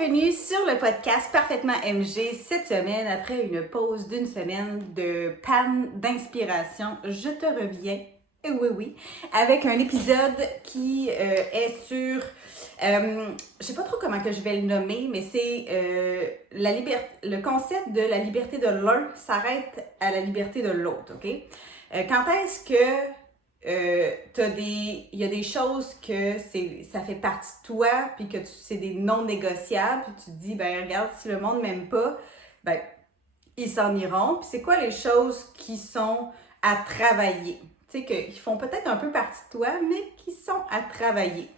Bienvenue sur le podcast Parfaitement MG. Cette semaine, après une pause d'une semaine de panne d'inspiration, je te reviens, oui, avec un épisode qui est sur, je sais pas trop comment que je vais le nommer, mais c'est le concept de la liberté de l'un s'arrête à la liberté de l'autre, ok? Quand est-ce que il y a des choses que ça fait partie de toi, puis que c'est des non négociables, puis tu te dis, ben regarde, si le monde m'aime pas, ben ils s'en iront. Puis c'est quoi les choses qui sont à travailler? Tu sais, qui font peut-être un peu partie de toi, mais qui sont à travailler.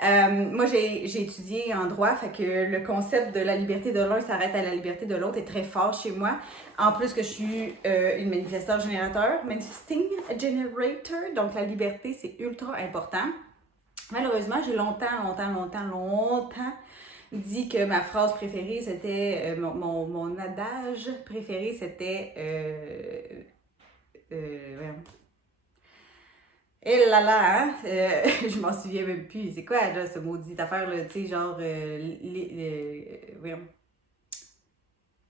Moi, j'ai étudié en droit, fait que le concept de la liberté de l'un s'arrête à la liberté de l'autre est très fort chez moi. En plus que je suis une manifesting generator, donc la liberté, c'est ultra important. Malheureusement, j'ai longtemps dit que ma phrase préférée, c'était, mon adage préféré, c'était... Et là là, hein? Je m'en souviens même plus. C'est quoi, là, ce maudit affaire, là, tu sais, genre, voyons,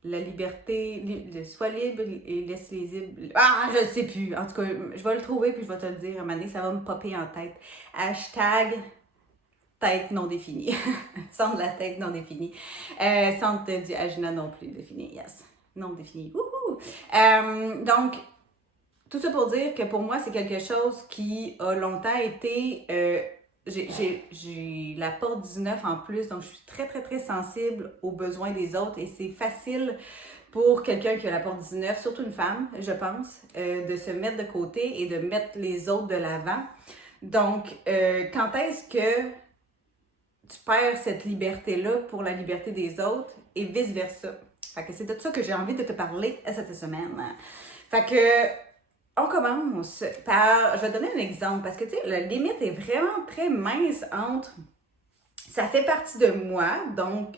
la liberté, sois libre et laisse les libres. Ah, je sais plus. En tout cas, je vais le trouver puis je vais te le dire. À un moment donné, ça va me popper en tête. Hashtag tête non définie. Centre de la tête non définie. Centre du agina non plus défini. Yes. Non défini. Wouhou! Donc, tout ça pour dire que pour moi, c'est quelque chose qui a longtemps été... j'ai la porte 19 en plus, donc je suis très sensible aux besoins des autres et c'est facile pour quelqu'un qui a la porte 19, surtout une femme, je pense, de se mettre de côté et de mettre les autres de l'avant. Donc, quand est-ce que tu perds cette liberté-là pour la liberté des autres et vice-versa? Fait que c'est de ça que j'ai envie de te parler cette semaine. Fait que... On commence par, je vais donner un exemple parce que tu sais, la limite est vraiment très mince entre ça fait partie de moi, donc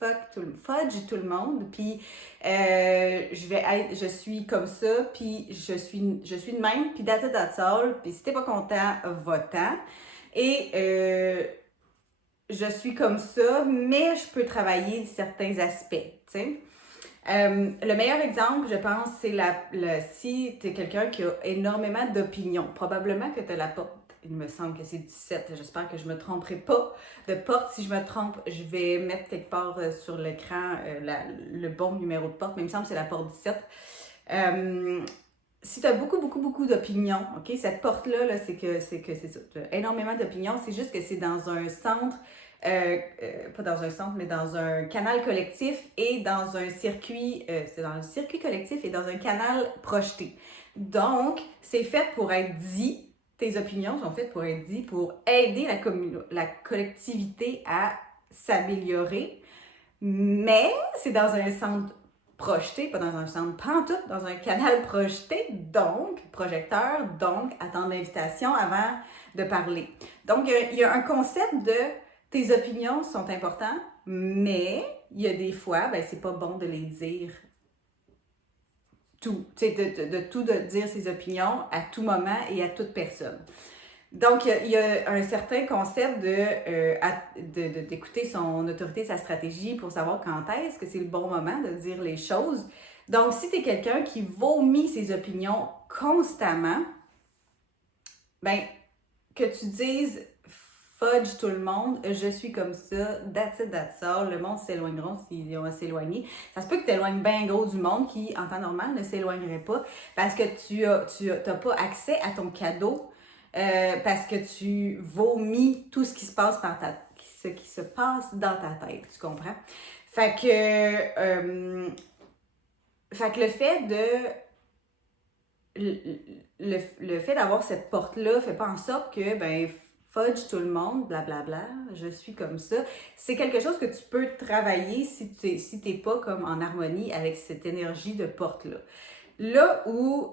fudge tout le monde, puis je suis comme ça, puis je suis de même, puis that's all, puis si t'es pas content, va-t'en. Et je suis comme ça, mais je peux travailler certains aspects, tu sais. Le meilleur exemple, je pense, c'est si tu es quelqu'un qui a énormément d'opinions. Probablement que tu as la porte, il me semble que c'est 17, j'espère que je ne me tromperai pas de porte. Si je me trompe, je vais mettre quelque part sur l'écran le bon numéro de porte, mais il me semble que c'est la porte 17. Si tu as beaucoup d'opinions, ok, cette porte-là, là, c'est ça. Tu as énormément d'opinions, c'est juste que c'est dans un centre. Pas dans un centre, mais dans un canal collectif et dans un circuit, c'est dans un circuit collectif et dans un canal projeté. Donc, c'est fait pour être dit, tes opinions sont faites pour être dit, pour aider la collectivité à s'améliorer, mais c'est dans un centre projeté, pas dans un centre pantoute, dans un canal projeté, donc projecteur, donc attendre l'invitation avant de parler. Donc, il y a un concept de tes opinions sont importantes, mais il y a des fois, ben, c'est pas bon de les dire tout. Tu sais, de dire ses opinions à tout moment et à toute personne. Donc, il y a un certain concept d'écouter son autorité, sa stratégie pour savoir quand est-ce que c'est le bon moment de dire les choses. Donc, si tu es quelqu'un qui vomit ses opinions constamment, ben, que tu dises fudge tout le monde, je suis comme ça, that's it, that's all, le monde s'éloigneront s'ils vont s'éloigner. Ça se peut que tu éloignes bien gros du monde qui, en temps normal, ne s'éloignerait pas parce que tu n'as pas accès à ton cadeau, parce que tu vomis tout ce qui se passe dans ta tête, tu comprends? Fait que le fait le fait d'avoir cette porte-là fait pas en sorte que, ben, fudge tout le monde, blablabla, je suis comme ça. C'est quelque chose que tu peux travailler si t'es pas comme en harmonie avec cette énergie de porte-là. Là où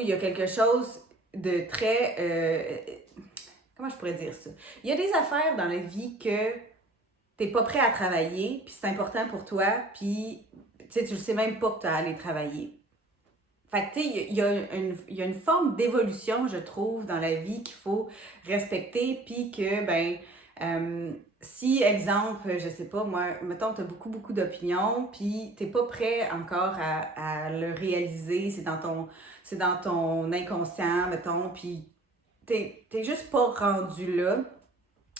il y a quelque chose de très... comment je pourrais dire ça? Il y a des affaires dans la vie que t'es pas prêt à travailler, puis c'est important pour toi, puis tu sais, tu le sais même pas que tu as à aller travailler. Fait que, tu sais, il y a une forme d'évolution, je trouve, dans la vie qu'il faut respecter, puis que, ben, si, exemple, je sais pas, moi, mettons, t'as beaucoup, beaucoup d'opinions, puis t'es pas prêt encore à le réaliser, c'est dans ton inconscient, mettons, puis t'es juste pas rendu là,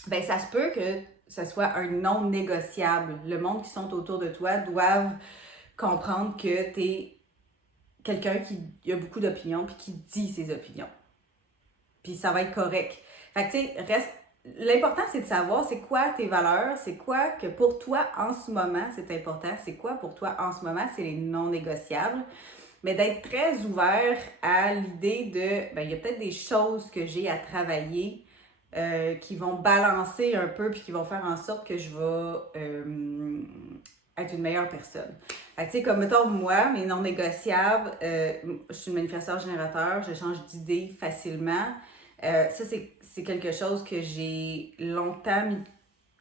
ben, ça se peut que ça soit un non négociable. Le monde qui sont autour de toi doivent comprendre que t'es quelqu'un qui a beaucoup d'opinions puis qui dit ses opinions. Puis ça va être correct. Fait que tu sais, l'important c'est de savoir c'est quoi tes valeurs, c'est quoi que pour toi en ce moment c'est important, c'est quoi pour toi en ce moment c'est les non négociables. Mais d'être très ouvert à l'idée de, ben il y a peut-être des choses que j'ai à travailler qui vont balancer un peu puis qui vont faire en sorte que je vais être une meilleure personne. Fait que, tu sais, comme mettons, moi, mes non négociables, je suis une manifesteur générateur, je change d'idée facilement. Ça, c'est quelque chose que j'ai longtemps mis de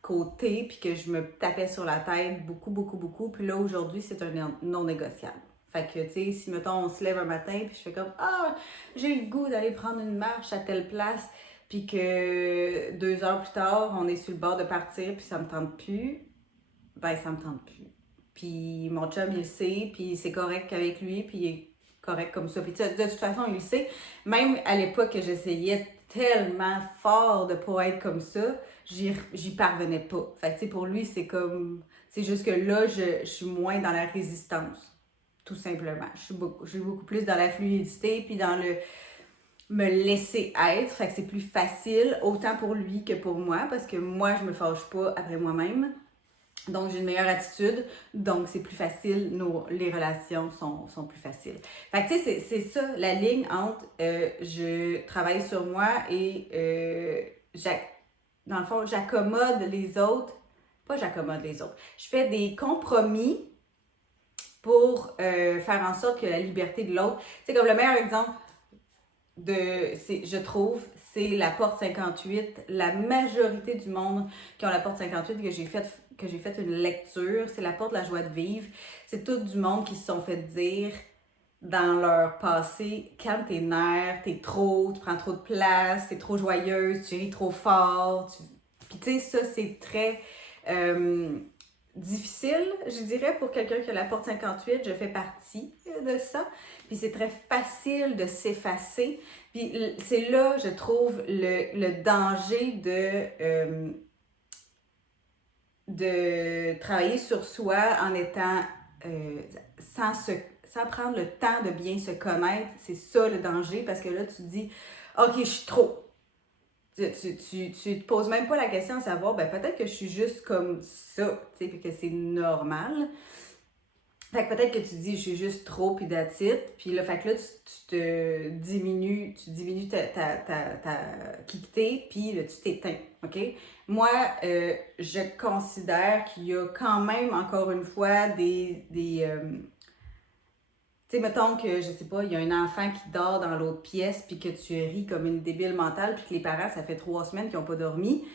côté, puis que je me tapais sur la tête beaucoup, beaucoup, beaucoup. Puis là, aujourd'hui, c'est un non négociable. Fait que, tu sais, si, mettons, on se lève un matin, puis je fais comme, ah, j'ai le goût d'aller prendre une marche à telle place, puis que 2 heures plus tard, on est sur le bord de partir, puis ça me tente plus, ben, ça me tente plus. Puis mon chum, il le sait, puis c'est correct avec lui, puis il est correct comme ça. Puis de toute façon, il le sait. Même à l'époque que j'essayais tellement fort de pas être comme ça, j'y parvenais pas. Fait que, tu sais, pour lui, c'est comme... C'est juste que là, je suis moins dans la résistance, tout simplement. Je suis beaucoup plus dans la fluidité, puis dans le me laisser être. Fait que c'est plus facile, autant pour lui que pour moi, parce que moi, je me fâche pas après moi-même. Donc, j'ai une meilleure attitude, donc c'est plus facile, les relations sont plus faciles. Fait que, tu sais, c'est ça, la ligne entre je travaille sur moi et dans le fond, j'accommode les autres. Pas j'accommode les autres. Je fais des compromis pour faire en sorte que la liberté de l'autre. C'est comme le meilleur exemple je trouve, c'est la porte 58. La majorité du monde qui ont la porte 58 que j'ai fait une lecture, c'est la porte de la joie de vivre. C'est tout du monde qui se sont fait dire dans leur passé, calme tes nerfs, tu prends trop de place, t'es trop joyeuse, tu ris trop fort. Puis tu sais, ça c'est très difficile, je dirais, pour quelqu'un qui a la porte 58. Je fais partie de ça. Puis c'est très facile de s'effacer. Puis c'est là, je trouve, le danger de travailler sur soi en étant sans prendre le temps de bien se connaître. C'est ça le danger, parce que là, tu te dis, OK, je suis trop. Tu te poses même pas la question de savoir, ben peut-être que je suis juste comme ça, tu sais, puis que c'est normal. Fait que peut-être que tu dis, je suis juste trop, puis that's it. Puis là, fait que là, tu diminues ta quitter, puis là, tu t'éteins, OK? Moi, je considère qu'il y a quand même, encore une fois, tu sais, mettons que, je sais pas, il y a un enfant qui dort dans l'autre pièce, puis que tu ris comme une débile mentale, puis que les parents, ça fait 3 semaines qu'ils n'ont pas dormi,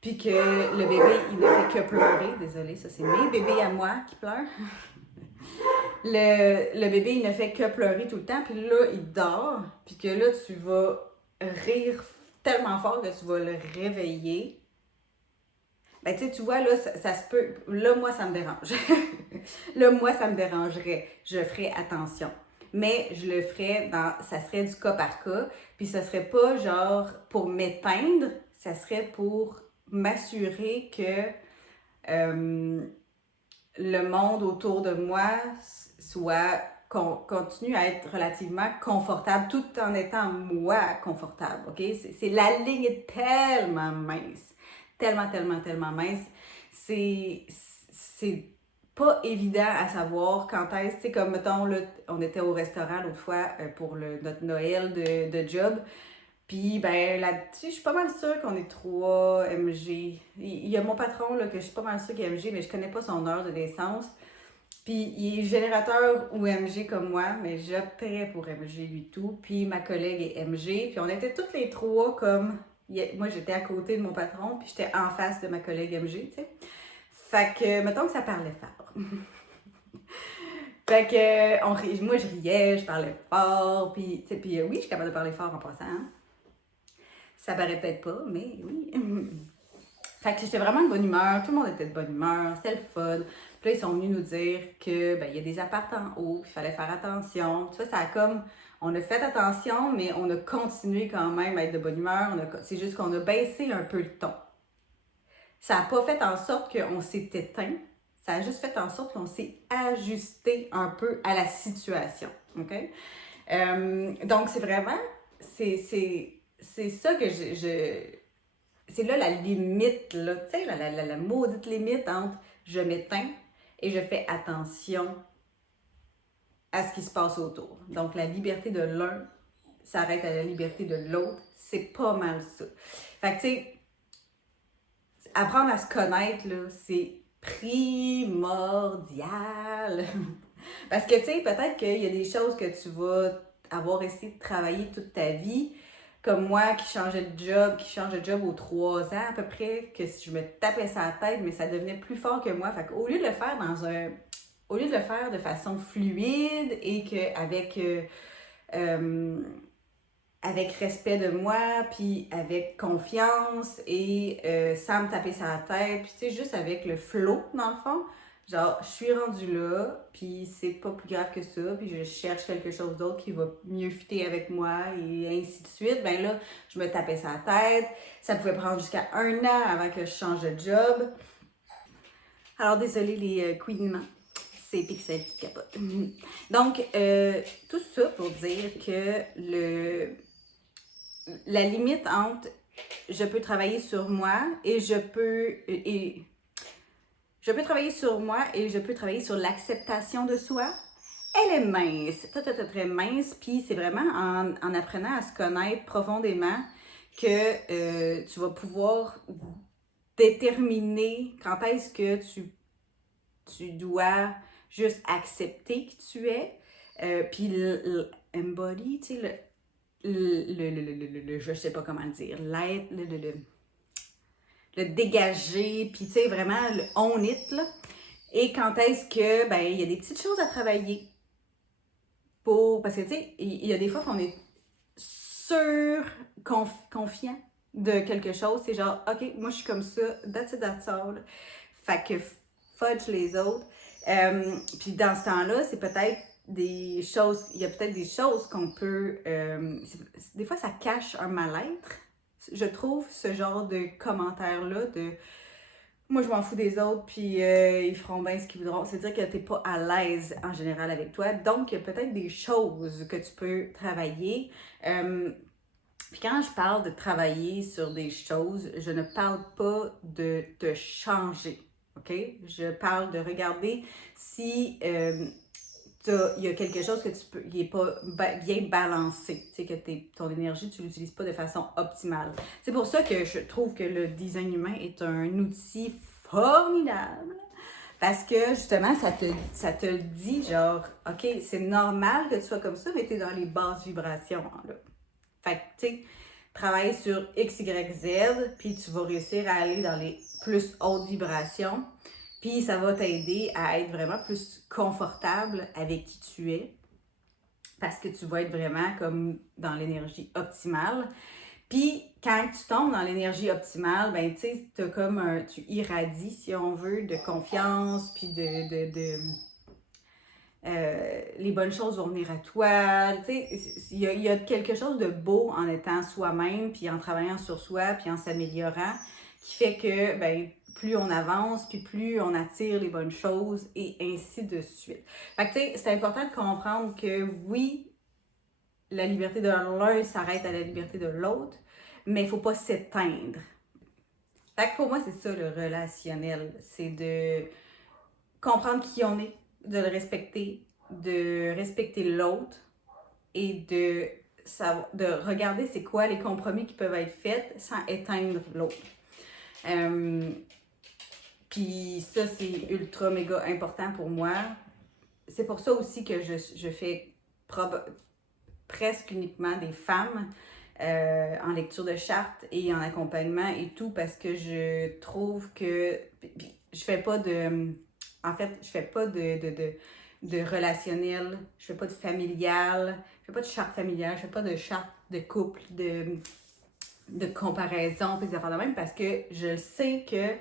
puis que le bébé, il ne fait que pleurer. Désolée, ça c'est mes bébés à moi qui pleurent. Le bébé, il ne fait que pleurer tout le temps, puis là, il dort, puis que là, tu vas rire tellement fort que tu vas le réveiller. Ben, tu vois, là, ça se peut. Là, moi, ça me dérange. Là, moi, ça me dérangerait. Je ferais attention. Mais je le ferais ça serait du cas par cas. Puis ça serait pas genre pour m'éteindre, ça serait pour m'assurer que le monde autour de moi continue à être relativement confortable tout en étant moi confortable. OK? La ligne est tellement mince. Tellement, tellement, tellement mince. C'est pas évident à savoir quand est-ce, tu sais, comme mettons, là, on était au restaurant l'autre fois pour notre Noël de job. Puis, ben, là-dessus, je suis pas mal sûre qu'on est 3 MG. Il y a mon patron, là, que je suis pas mal sûre qu'il est MG, mais je connais pas son heure de naissance. Puis, il est générateur ou MG comme moi, mais j'opterais pour MG lui tout. Puis, ma collègue est MG. Puis, on était toutes les 3 comme... Moi, j'étais à côté de mon patron, puis j'étais en face de ma collègue MG, tu sais. Fait que, mettons que ça parlait fort. Fait que, moi, je riais, je parlais fort, puis, tu sais, puis oui, je suis capable de parler fort en passant. Hein. Ça paraît peut-être pas, mais oui. Fait que j'étais vraiment de bonne humeur, tout le monde était de bonne humeur, c'était le fun. Puis là, ils sont venus nous dire que ben, il y a des apparts en haut, qu'il fallait faire attention. Tu vois, ça a comme. On a fait attention, mais on a continué quand même à être de bonne humeur. C'est juste qu'on a baissé un peu le ton. Ça n'a pas fait en sorte qu'on s'est éteint. Ça a juste fait en sorte qu'on s'est ajusté un peu à la situation. OK? Donc, c'est vraiment. C'est ça que c'est là la limite, là, tu sais, la maudite limite entre je m'éteins et je fais attention à ce qui se passe autour. Donc, la liberté de l'un s'arrête à la liberté de l'autre. C'est pas mal ça. Fait que, tu sais, apprendre à se connaître, là, c'est primordial. Parce que, tu sais, peut-être qu'il y a des choses que tu vas avoir essayé de travailler toute ta vie, comme moi qui change de job aux 3 ans à peu près, que si je me tapais ça à la tête, mais ça devenait plus fort que moi. Fait qu'au lieu de le faire au lieu de le faire de façon fluide et qu'avec avec respect de moi, puis avec confiance et sans me taper sur la tête, puis tu sais, juste avec le flow, dans le fond. Genre, je suis rendue là, puis c'est pas plus grave que ça, puis je cherche quelque chose d'autre qui va mieux fitter avec moi, et ainsi de suite. Ben là, je me tapais sur la tête. Ça pouvait prendre jusqu'à 1 an avant que je change de job. Alors, désolé les couinements. C'est Pixel qui capote. Donc, tout ça pour dire que la limite entre je peux travailler sur moi et je peux travailler sur moi et je peux travailler sur l'acceptation de soi. Elle est mince, très mince, puis c'est vraiment en apprenant à se connaître profondément que tu vas pouvoir déterminer quand est-ce que tu dois juste accepter qui tu es, puis embody, tu sais, je sais pas comment le dire, l'être, le dégager, puis tu sais, vraiment le own it, là. Et quand est-ce que, ben, il y a des petites choses à travailler parce que tu sais, il y a des fois qu'on est confiant de quelque chose, c'est genre, ok, moi je suis comme ça, that's it, that's all. Fait que fudge les autres. Puis dans ce temps-là, c'est peut-être des choses, il y a peut-être des choses qu'on peut, des fois ça cache un mal-être, je trouve, ce genre de commentaires-là, de moi je m'en fous des autres, puis ils feront bien ce qu'ils voudront. C'est-à-dire que t'es pas à l'aise en général avec toi, donc il y a peut-être des choses que tu peux travailler. Puis quand je parle de travailler sur des choses, je ne parle pas de te changer, OK? Je parle de regarder si il y a quelque chose que qui n'est pas bien balancé, tu sais, que ton énergie, tu ne l'utilises pas de façon optimale. C'est pour ça que je trouve que le design humain est un outil formidable. Parce que justement, ça te dit genre, OK, c'est normal que tu sois comme ça, mais tu es dans les basses vibrations. Là. Fait que, tu sais, travailler sur X, Y, Z, puis tu vas réussir à aller dans les plus hautes vibrations. Puis ça va t'aider à être vraiment plus confortable avec qui tu es. Parce que tu vas être vraiment comme dans l'énergie optimale. Puis quand tu tombes dans l'énergie optimale, ben tu sais, tu irradies, si on veut, de confiance, puis les bonnes choses vont venir à toi. Tu sais, il y a quelque chose de beau en étant soi-même, puis en travaillant sur soi, puis en s'améliorant, qui fait que ben, plus on avance, puis plus on attire les bonnes choses, et ainsi de suite. Fait que tu sais, c'est important de comprendre que oui, la liberté de l'un s'arrête à la liberté de l'autre, mais il ne faut pas s'éteindre. Fait que pour moi, c'est ça le relationnel. C'est de comprendre qui on est, de le de respecter l'autre et de regarder c'est quoi les compromis qui peuvent être faits sans éteindre l'autre. Puis ça, c'est ultra méga important pour moi. C'est pour ça aussi que je fais presque uniquement des femmes en lecture de charte et en accompagnement et tout, parce que je trouve que je fais pas de... En fait, je fais pas de relationnel, je fais pas de familial, je fais pas de charte familiale, je fais pas de charte de couple, de comparaison, puis des affaires de même, parce que je sais que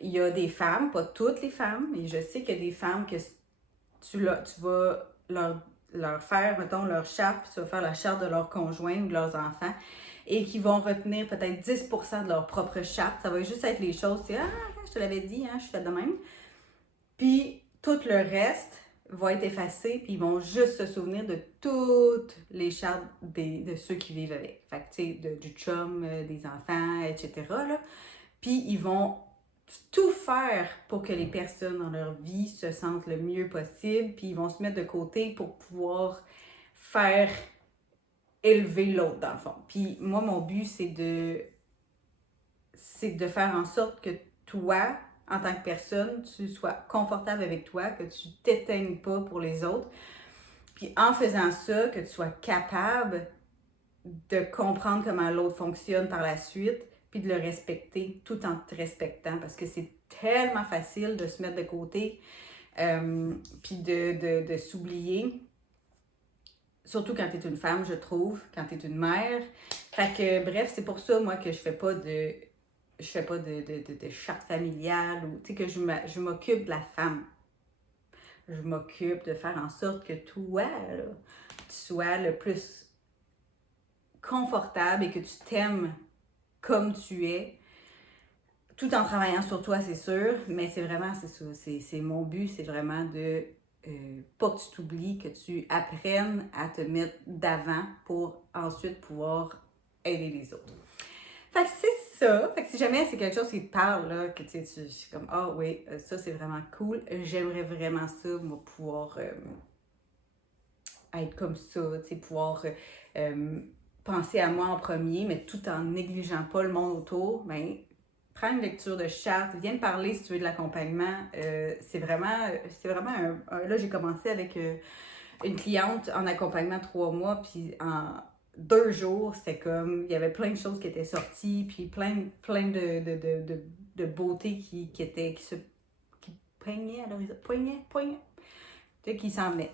il y a des femmes, pas toutes les femmes, mais je sais qu'il y a des femmes que tu vas leur faire, mettons, leur charte, puis tu vas faire la charte de leur conjoint ou de leurs enfants, et qui vont retenir peut-être 10% de leur propre charte. Ça va juste être les choses, tu sais, ah, je te l'avais dit, hein, je fais de même. Puis tout le reste va être effacé, puis ils vont juste se souvenir de toutes les chartes de ceux qui vivent avec. Fait que, tu sais, du chum, des enfants, etc. Là. Puis ils vont tout faire pour que les personnes dans leur vie se sentent le mieux possible, puis ils vont se mettre de côté pour pouvoir faire élever l'autre, dans le fond. Puis moi, mon but, c'est de faire en sorte que toi, en tant que personne, tu sois confortable avec toi, que tu t'éteignes pas pour les autres. Puis en faisant ça, que tu sois capable de comprendre comment l'autre fonctionne par la suite, puis de le respecter tout en te respectant, parce que c'est tellement facile de se mettre de côté, puis de s'oublier, surtout quand tu es une femme, je trouve, quand tu es une mère. Fait que, bref, c'est pour ça, moi, que je fais pas de charte familiale, ou, tu sais, que je m'occupe de la femme. Je m'occupe de faire en sorte que toi, là, tu sois le plus confortable et que tu t'aimes comme tu es, tout en travaillant sur toi, c'est sûr, mais c'est vraiment, c'est ça, c'est mon but, c'est vraiment de pas que tu t'oublies, que tu apprennes à te mettre d'avant pour ensuite pouvoir aider les autres. Fait que c'est ça. Fait que si jamais c'est quelque chose qui te parle, là, que tu es comme, ah oui, ça c'est vraiment cool, j'aimerais vraiment ça, moi, pouvoir être comme ça, tu sais, pouvoir penser à moi en premier, mais tout en négligeant pas le monde autour, ben, prends une lecture de charte, viens me parler si tu veux de l'accompagnement. C'est vraiment là, j'ai commencé avec une cliente en accompagnement 3 mois, puis en 2 jours, c'était comme, il y avait plein de choses qui étaient sorties, puis plein de beauté qui poignaient à l'horizon, poignaient, qui s'en venait.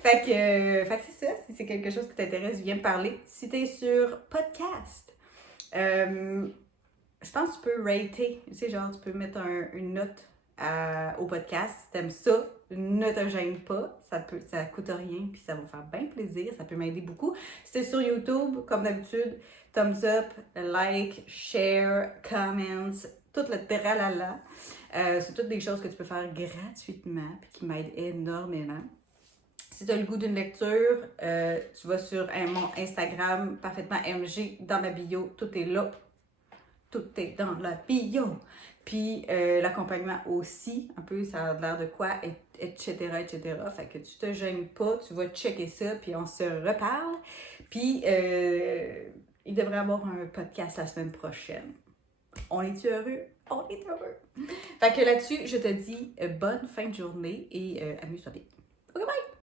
Fait que c'est ça, si c'est quelque chose qui t'intéresse, viens me parler. Si t'es sur podcast, je pense que tu peux rater, tu sais, genre tu peux mettre une note au podcast si t'aimes ça. Ne te gêne pas, ça coûte rien, puis ça va faire bien plaisir, ça peut m'aider beaucoup. Si t'es sur YouTube, comme d'habitude, thumbs up, like, share, comments, tout le tralala. C'est toutes des choses que tu peux faire gratuitement et qui m'aident énormément. Si tu as le goût d'une lecture, tu vas sur mon Instagram, parfaitement MG, dans ma bio, tout est là. Tout est dans la bio. Puis l'accompagnement aussi, un peu, ça a l'air de quoi, etc., etc. Fait que tu te gênes pas, tu vas checker ça, puis on se reparle. Puis il devrait y avoir un podcast la semaine prochaine. On est-tu heureux? On est heureux! Fait que là-dessus, je te dis bonne fin de journée et amuse-toi bien. Ok, bye!